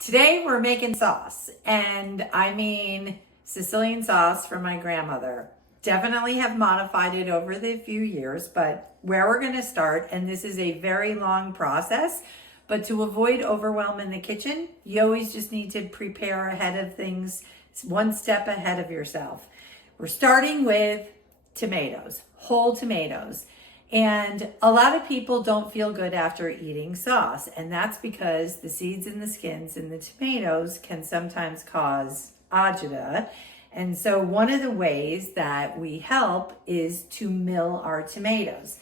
Today we're making sauce, and I mean Sicilian sauce from my grandmother. Definitely have modified it over the few years, but where we're going to start, and this is a very long process, but to avoid overwhelm in the kitchen, you always just need to prepare ahead of things, one step ahead of yourself. We're starting with tomatoes, whole tomatoes. And a lot of people don't feel good after eating sauce, and that's because the seeds and the skins in the tomatoes can sometimes cause agita. And so one of the ways that we help is to mill our tomatoes.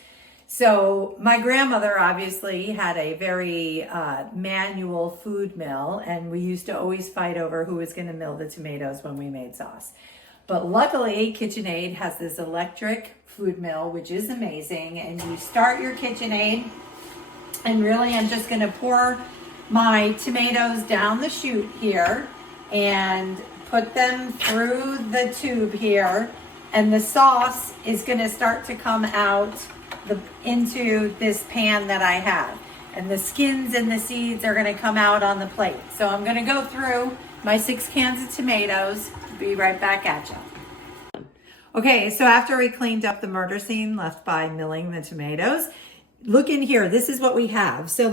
So my grandmother obviously had a very manual food mill, and we used to always fight over who was going to mill the tomatoes when we made sauce. But luckily, KitchenAid has this electric food mill, which is amazing. And you start your KitchenAid, and really I'm just gonna pour my tomatoes down the chute here and put them through the tube here. And the sauce is gonna start to come out into this pan that I have. And the skins and the seeds are gonna come out on the plate. So I'm gonna go through my 6 cans of tomatoes. Be right back at you. Okay, so after we cleaned up the murder scene left by milling the tomatoes, look in here. This is what we have. So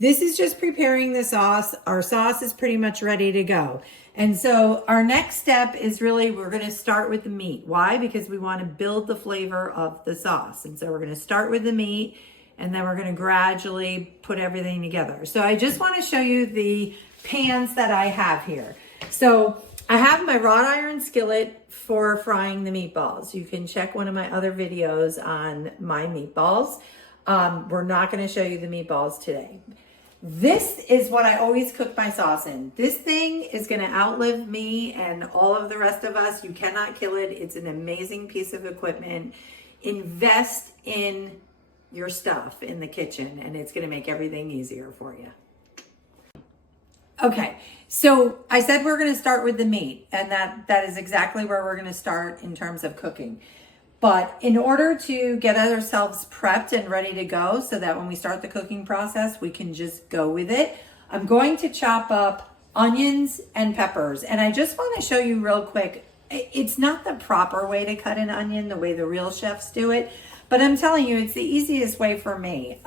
this is just preparing the sauce. Our sauce is pretty much ready to go. And so our next step is really, we're going to start with the meat. Why? Because we want to build the flavor of the sauce. And so we're going to start with the meat, and then we're going to gradually put everything together. So I just want to show you the pans that I have here. So I have my wrought iron skillet for frying the meatballs. You can check one of my other videos on my meatballs. We're not going to show you the meatballs today. This is what I always cook my sauce in. This thing is going to outlive me and all of the rest of us. You cannot kill it. It's an amazing piece of equipment. Invest in your stuff in the kitchen, and it's going to make everything easier for you. Okay, so I said we're going to start with the meat, and that is exactly where we're going to start in terms of cooking. But in order to get ourselves prepped and ready to go so that when we start the cooking process, we can just go with it, I'm going to chop up onions and peppers. And I just want to show you real quick, it's not the proper way to cut an onion, the way the real chefs do it, but I'm telling you, it's the easiest way for me.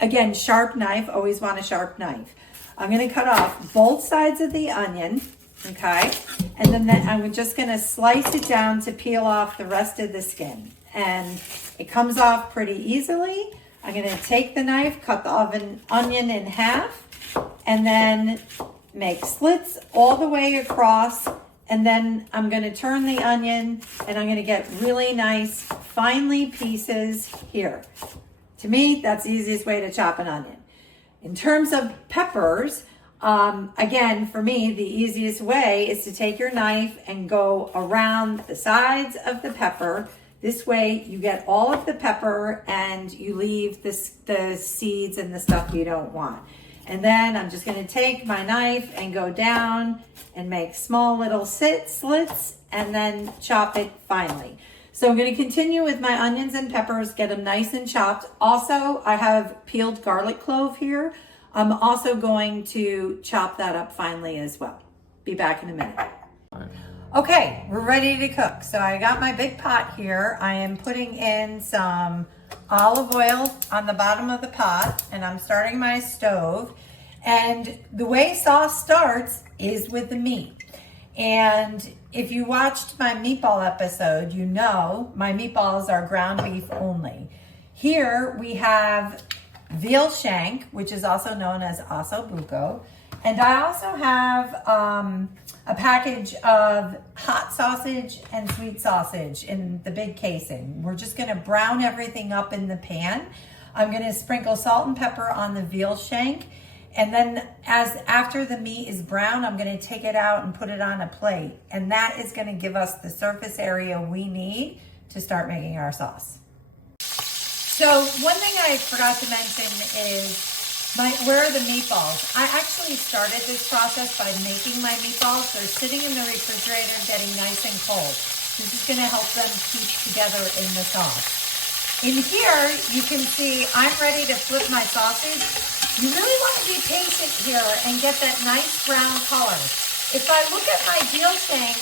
Again, sharp knife, always want a sharp knife. I'm going to cut off both sides of the onion, okay? And then I'm just going to slice it down to peel off the rest of the skin. And it comes off pretty easily. I'm going to take the knife, cut the onion in half, and then make slits all the way across. And then I'm going to turn the onion, and I'm going to get really nice, finely pieces here. To me, that's the easiest way to chop an onion. In terms of peppers, again, for me, the easiest way is to take your knife and go around the sides of the pepper. This way you get all of the pepper and you leave the seeds and the stuff you don't want. And then I'm just going to take my knife and go down and make small little slits and then chop it finely. So I'm going to continue with my onions and peppers, get them nice and chopped. Also, I have peeled garlic clove here. I'm also going to chop that up finely as well. Be back in a minute. Okay, we're ready to cook. So I got my big pot here. I am putting in some olive oil on the bottom of the pot, and I'm starting my stove. And the way sauce starts is with the meat. And if you watched my meatball episode, you know my meatballs are ground beef only. Here we have veal shank, which is also known as osso buco. And I also have a package of hot sausage and sweet sausage in the big casing. We're just going to brown everything up in the pan. I'm going to sprinkle salt and pepper on the veal shank. And then after the meat is brown, I'm going to take it out and put it on a plate. And that is going to give us the surface area we need to start making our sauce. So one thing I forgot to mention is where are the meatballs? I actually started this process by making my meatballs. They're sitting in the refrigerator getting nice and cold. This is going to help them keep together in the sauce. In here, you can see I'm ready to flip my sausage. You really want to be patient here and get that nice brown color. If I look at my veal shank,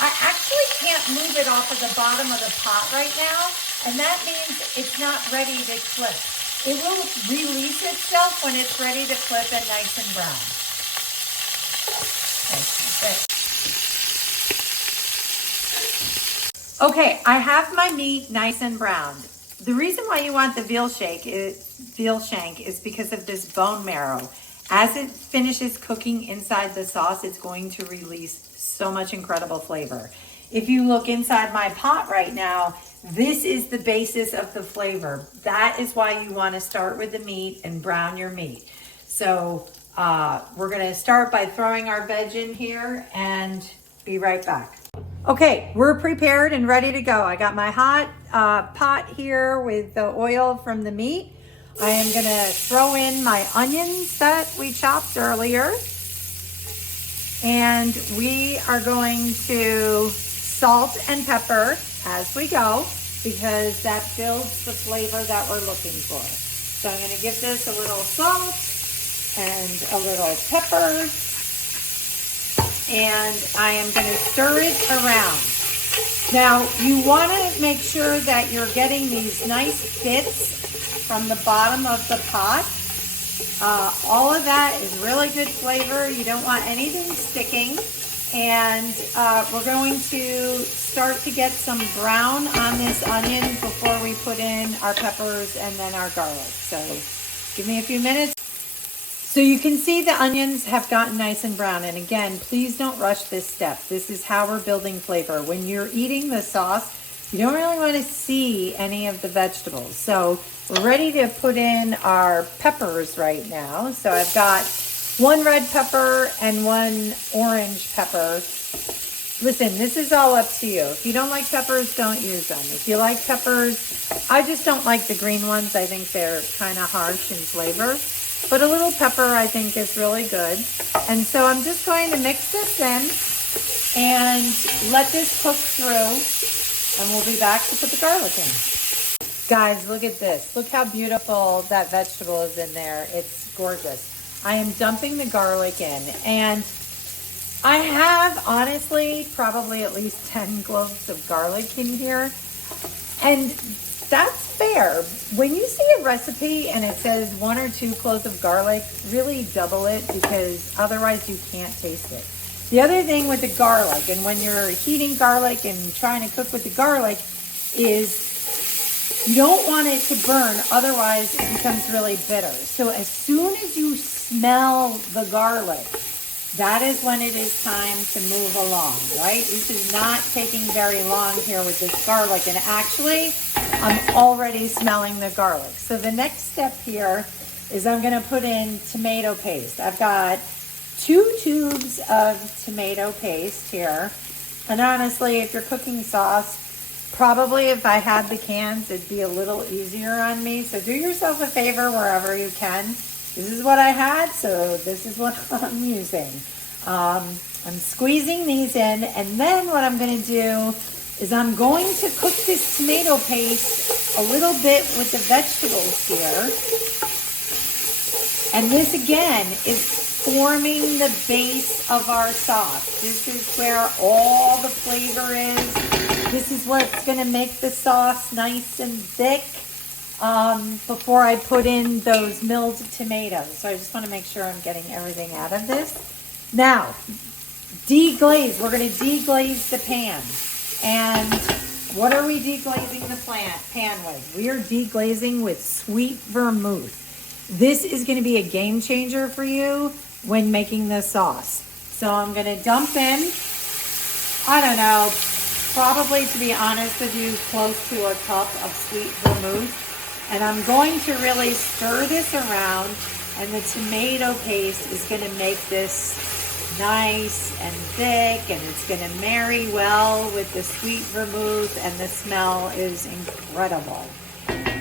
I actually can't move it off of the bottom of the pot right now, and that means it's not ready to flip. It will release itself when it's ready to flip and nice and brown. Okay, I have my meat nice and browned. The reason why you want the veal shank is because of this bone marrow. As it finishes cooking inside the sauce, it's going to release so much incredible flavor. If you look inside my pot right now, this is the basis of the flavor. That is why you want to start with the meat and brown your meat. So we're going to start by throwing our veg in here and be right back. Okay, we're prepared and ready to go. I got my hot pot here with the oil from the meat. I am going to throw in my onions that we chopped earlier. And we are going to salt and pepper as we go, because that builds the flavor that we're looking for. So I'm going to give this a little salt and a little pepper. And I am going to stir it around. Now, you want to make sure that you're getting these nice bits from the bottom of the pot. All of that is really good flavor. You don't want anything sticking. And we're going to start to get some brown on this onion before we put in our peppers and then our garlic. So give me a few minutes. So you can see the onions have gotten nice and brown. And again, please don't rush this step. This is how we're building flavor. When you're eating the sauce, you don't really want to see any of the vegetables. So we're ready to put in our peppers right now. So I've got one red pepper and one orange pepper. Listen, this is all up to you. If you don't like peppers, don't use them. If you like peppers, I just don't like the green ones. I think they're kind of harsh in flavor. But a little pepper, I think, is really good. And so I'm just going to mix this in and let this cook through. And we'll be back to put the garlic in. Guys, look at this. Look how beautiful that vegetable is in there. It's gorgeous. I am dumping the garlic in. And I have, honestly, probably at least 10 cloves of garlic in here. And that's fair. When you see a recipe and it says 1 or 2 cloves of garlic, really double it, because otherwise you can't taste it. The other thing with the garlic, and when you're heating garlic and trying to cook with the garlic, is you don't want it to burn, otherwise it becomes really bitter. So as soon as you smell the garlic, that is when it is time to move along, right? This is not taking very long here with this garlic. And actually, I'm already smelling the garlic. So the next step here is I'm going to put in tomato paste. I've got 2 tubes of tomato paste here. And honestly, if you're cooking sauce, probably if I had the cans, it'd be a little easier on me. So do yourself a favor wherever you can. This is what I had, so this is what I'm using. I'm squeezing these in, and then what I'm going to do is I'm going to cook this tomato paste a little bit with the vegetables here. And this, again, is forming the base of our sauce. This is where all the flavor is. This is what's going to make the sauce nice and thick. Before I put in those milled tomatoes. So I just want to make sure I'm getting everything out of this. Now, deglaze. We're going to deglaze the pan. And what are we deglazing the pan with? We are deglazing with sweet vermouth. This is going to be a game changer for you when making this sauce. So I'm going to dump in, I don't know, probably, to be honest with you, close to a cup of sweet vermouth. And I'm going to really stir this around, and the tomato paste is going to make this nice and thick, and it's going to marry well with the sweet vermouth, and the smell is incredible.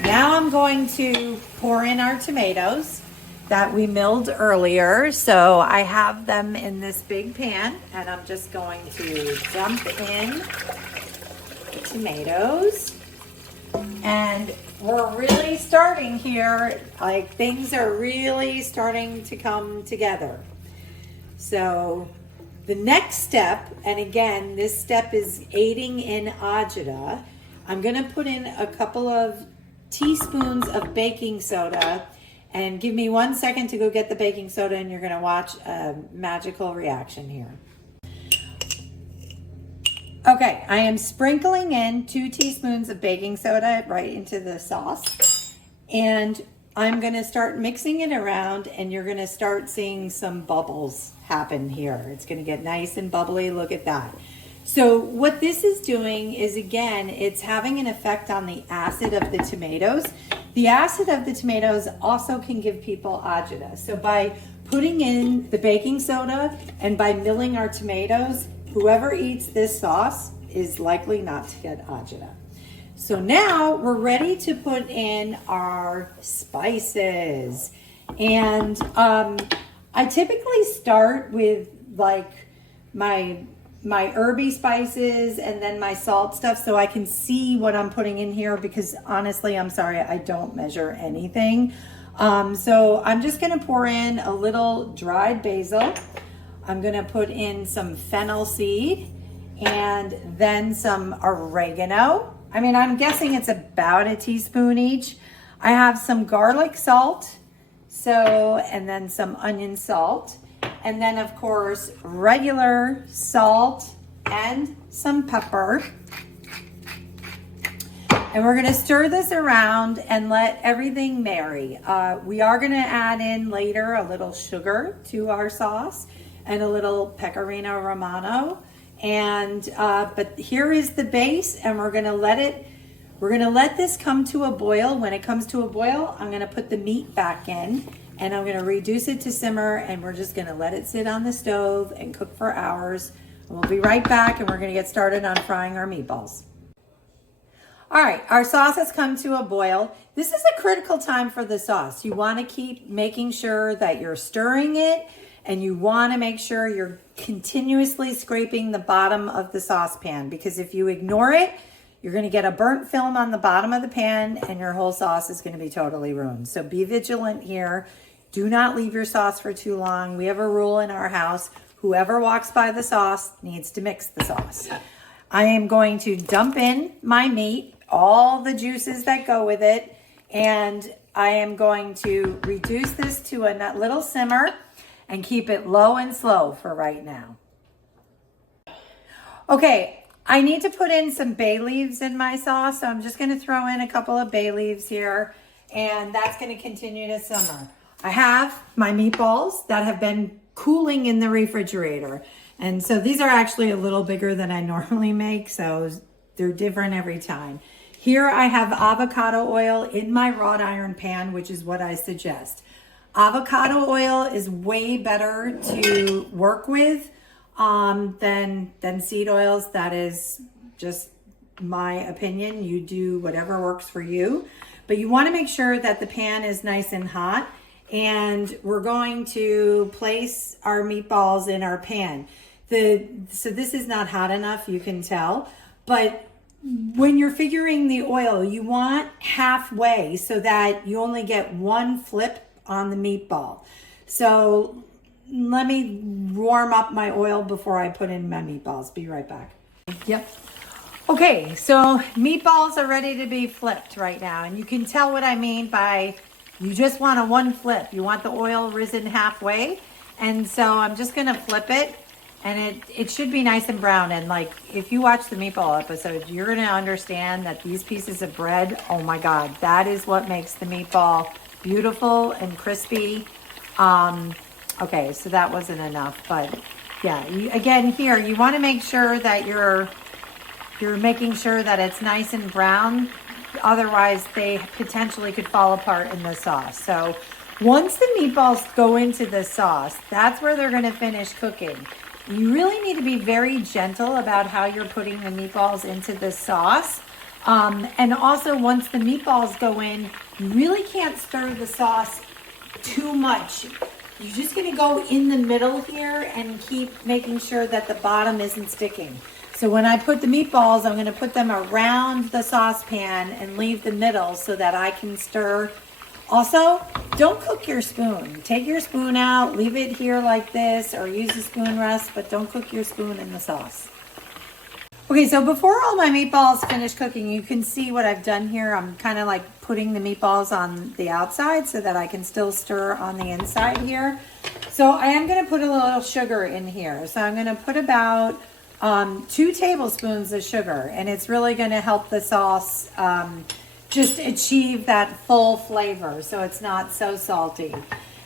Now I'm going to pour in our tomatoes that we milled earlier. So I have them in this big pan, and I'm just going to dump in the tomatoes. And we're really starting here, like things are really starting to come together. So the next step, and again, this step is aiding in agita. I'm gonna put in a couple of teaspoons of baking soda, and give me 1 second to go get the baking soda, and you're gonna watch a magical reaction here. Okay, I am sprinkling in 2 teaspoons of baking soda right into the sauce, and I'm gonna start mixing it around, and you're gonna start seeing some bubbles happen here. It's gonna get nice and bubbly, look at that. So what this is doing is, again, it's having an effect on the acid of the tomatoes. The acid of the tomatoes also can give people agita. So by putting in the baking soda and by milling our tomatoes, whoever eats this sauce is likely not to get agita. So now we're ready to put in our spices. And I typically start with like my herby spices and then my salt stuff so I can see what I'm putting in here, because honestly, I'm sorry, I don't measure anything. So I'm just gonna pour in a little dried basil. I'm gonna put in some fennel seed and then some oregano. I mean, I'm guessing it's about a teaspoon each. I have some garlic salt, and then some onion salt. And then of course, regular salt and some pepper. And we're gonna stir this around and let everything marry. We are gonna add in later a little sugar to our sauce and a little pecorino romano. And but here is the base, and we're gonna let this come to a boil. When it comes to a boil, I'm gonna put the meat back in, and I'm gonna reduce it to simmer, and we're just gonna let it sit on the stove and cook for hours. And we'll be right back, and we're gonna get started on frying our meatballs. All right, our sauce has come to a boil. This is a critical time for the sauce. You wanna keep making sure that you're stirring it, and you wanna make sure you're continuously scraping the bottom of the saucepan, because if you ignore it, you're gonna get a burnt film on the bottom of the pan and your whole sauce is gonna be totally ruined. So be vigilant here. Do not leave your sauce for too long. We have a rule in our house: whoever walks by the sauce needs to mix the sauce. I am going to dump in my meat, all the juices that go with it, and I am going to reduce this to a little simmer and keep it low and slow for right now. Okay, I need to put in some bay leaves in my sauce, so I'm just gonna throw in a couple of bay leaves here, and that's gonna continue to simmer. I have my meatballs that have been cooling in the refrigerator. And so these are actually a little bigger than I normally make, so they're different every time. Here I have avocado oil in my wrought iron pan, which is what I suggest. Avocado oil is way better to work with than seed oils. That is just my opinion. You do whatever works for you. But you want to make sure that the pan is nice and hot. And we're going to place our meatballs in our pan. So this is not hot enough, you can tell. But when you're figuring the oil, you want halfway so that you only get one flip on the meatball. So let me warm up my oil before I put in my meatballs. Be right back. Yep. Okay, so meatballs are ready to be flipped right now. And you can tell what I mean by you just want a one flip. You want the oil risen halfway. And so I'm just gonna flip it, and it should be nice and brown. And like, if you watch the meatball episode, you're gonna understand that these pieces of bread, oh my God, that is what makes the meatball beautiful and crispy. Okay, so that wasn't enough, but yeah, again here, you wanna make sure that you're making sure that it's nice and brown. Otherwise, they potentially could fall apart in the sauce. So once the meatballs go into the sauce, that's where they're gonna finish cooking. You really need to be very gentle about how you're putting the meatballs into the sauce. And also, once the meatballs go in, you really can't stir the sauce too much. You're just gonna go in the middle here and keep making sure that the bottom isn't sticking. So when I put the meatballs, I'm gonna put them around the saucepan and leave the middle so that I can stir. Also, don't cook your spoon. Take your spoon out, leave it here like this, or use a spoon rest, but don't cook your spoon in the sauce. Okay, so before all my meatballs finish cooking, you can see what I've done here. I'm kind of like putting the meatballs on the outside so that I can still stir on the inside here. So I am gonna put a little sugar in here. So I'm gonna put about 2 tablespoons of sugar, and it's really gonna help the sauce just achieve that full flavor so it's not so salty.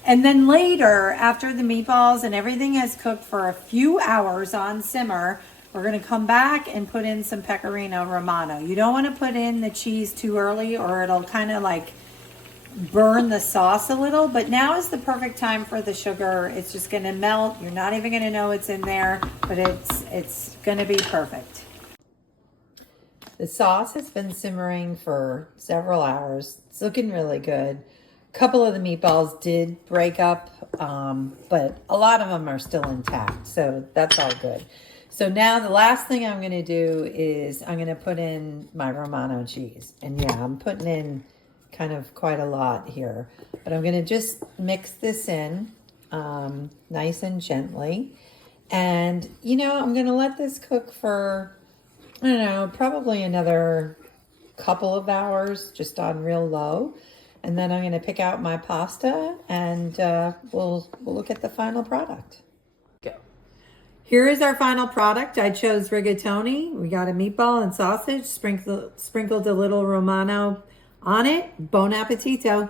And then later, after the meatballs and everything has cooked for a few hours on simmer, we're gonna come back and put in some pecorino romano. You don't wanna put in the cheese too early or it'll kind of like burn the sauce a little, but now is the perfect time for the sugar. It's just gonna melt. You're not even gonna know it's in there, but it's gonna be perfect. The sauce has been simmering for several hours. It's looking really good. A couple of the meatballs did break up, but a lot of them are still intact, so that's all good. So now the last thing I'm gonna do is I'm gonna put in my Romano cheese. And yeah, I'm putting in kind of quite a lot here, but I'm gonna just mix this in nice and gently. And you know, I'm gonna let this cook for, I don't know, probably another couple of hours just on real low. And then I'm gonna pick out my pasta and we'll look at the final product. Here is our final product. I chose rigatoni. We got a meatball and sausage, sprinkled a little Romano on it. Buon appetito.